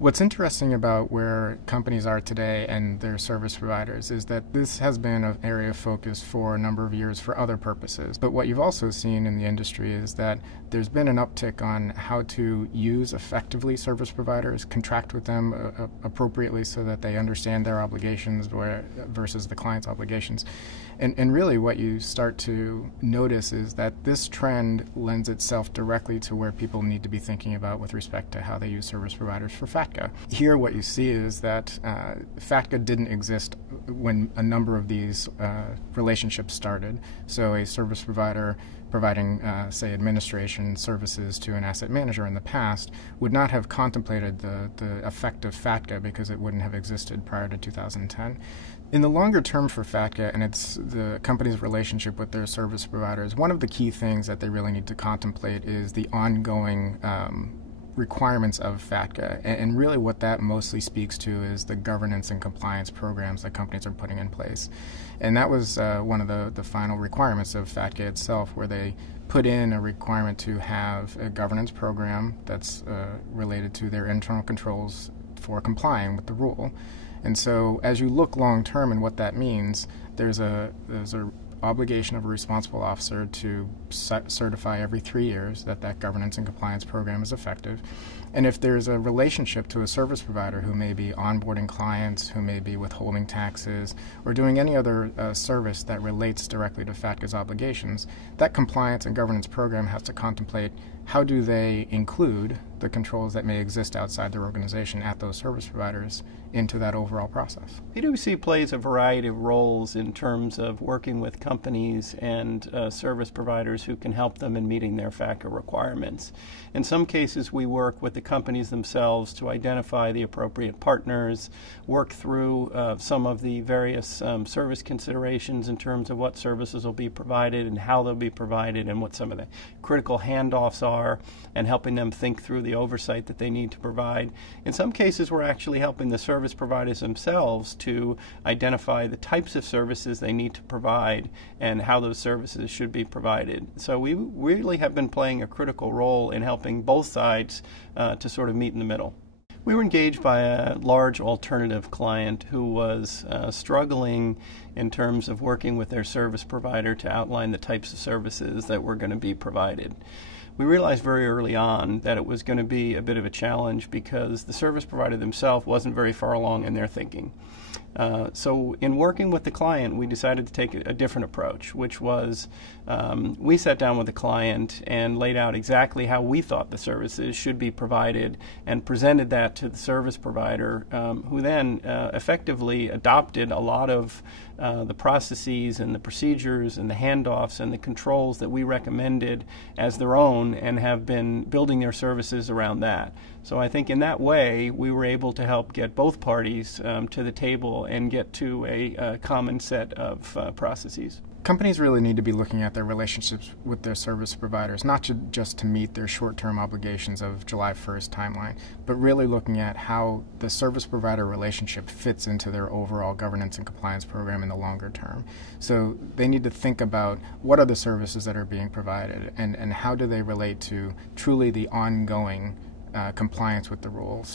What's interesting about where companies are today and their service providers is that this has been an area of focus for a number of years for other purposes. But what you've also seen in the industry is that there's been an uptick on how to use effectively service providers, contract with them appropriately so that they understand their obligations versus the client's obligations. And really what you start to notice is that this trend lends itself directly to where people need to be thinking about with respect to how they use service providers for FATCA. Here what you see is that FATCA didn't exist when a number of these relationships started. So a service provider providing, say, administration services to an asset manager in the past would not have contemplated the effect of FATCA because it wouldn't have existed prior to 2010. In the longer term for FATCA and it's the company's relationship with their service providers, one of the key things that they really need to contemplate is the ongoing requirements of FATCA, and really what that mostly speaks to is the governance and compliance programs that companies are putting in place. And that was one of the final requirements of FATCA itself, where they put in a requirement to have a governance program that's related to their internal controls for complying with the rule. And so as you look long term and what that means, there's a obligation of a responsible officer to certify every 3 years that that governance and compliance program is effective. And if there's a relationship to a service provider who may be onboarding clients, who may be withholding taxes, or doing any other service that relates directly to FATCA's obligations, that compliance and governance program has to contemplate how do they include the controls that may exist outside their organization at those service providers into that overall process. PwC plays a variety of roles in terms of working with companies and service providers who can help them in meeting their FATCA requirements. In some cases, we work with the companies themselves to identify the appropriate partners, work through some of the various service considerations in terms of what services will be provided and how they'll be provided and what some of the critical handoffs are, and helping them think through the oversight that they need to provide. In some cases, we're actually helping the service providers themselves to identify the types of services they need to provide and how those services should be provided. So we really have been playing a critical role in helping both sides to sort of meet in the middle. We were engaged by a large alternative client who was struggling in terms of working with their service provider to outline the types of services that were going to be provided. We realized very early on that it was going to be a bit of a challenge because the service provider themselves wasn't very far along in their thinking. So in working with the client, we decided to take a different approach, which was we sat down with the client and laid out exactly how we thought the services should be provided and presented that to the service provider, who then effectively adopted a lot of the processes and the procedures and the handoffs and the controls that we recommended as their own and have been building their services around that. So I think in that way we were able to help get both parties to the table and get to a common set of processes. Companies really need to be looking at their relationships with their service providers, not just to meet their short-term obligations of July 1st timeline, but really looking at how the service provider relationship fits into their overall governance and compliance program in the longer term. So they need to think about what are the services that are being provided and how do they relate to truly the ongoing compliance with the rules.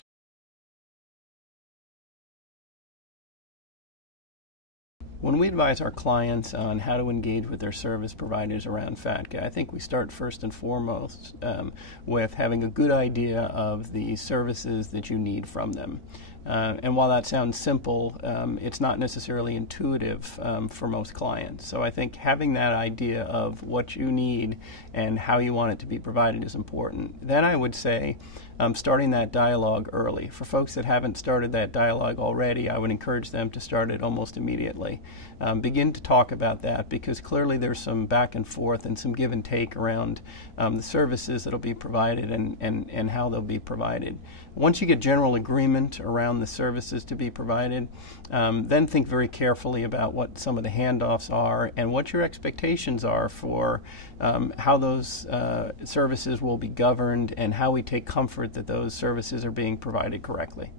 When we advise our clients on how to engage with their service providers around FATCA, I think we start first and foremost with having a good idea of the services that you need from them. And while that sounds simple, it's not necessarily intuitive for most clients. So I think having that idea of what you need and how you want it to be provided is important. Then I would say starting that dialogue early. For folks that haven't started that dialogue already, I would encourage them to start it almost immediately. Begin to talk about that because clearly there's some back and forth and some give and take around the services that will be provided and how they'll be provided. Once you get general agreement around the services to be provided, then think very carefully about what some of the handoffs are and what your expectations are for how those services will be governed and how we take comfort that those services are being provided correctly.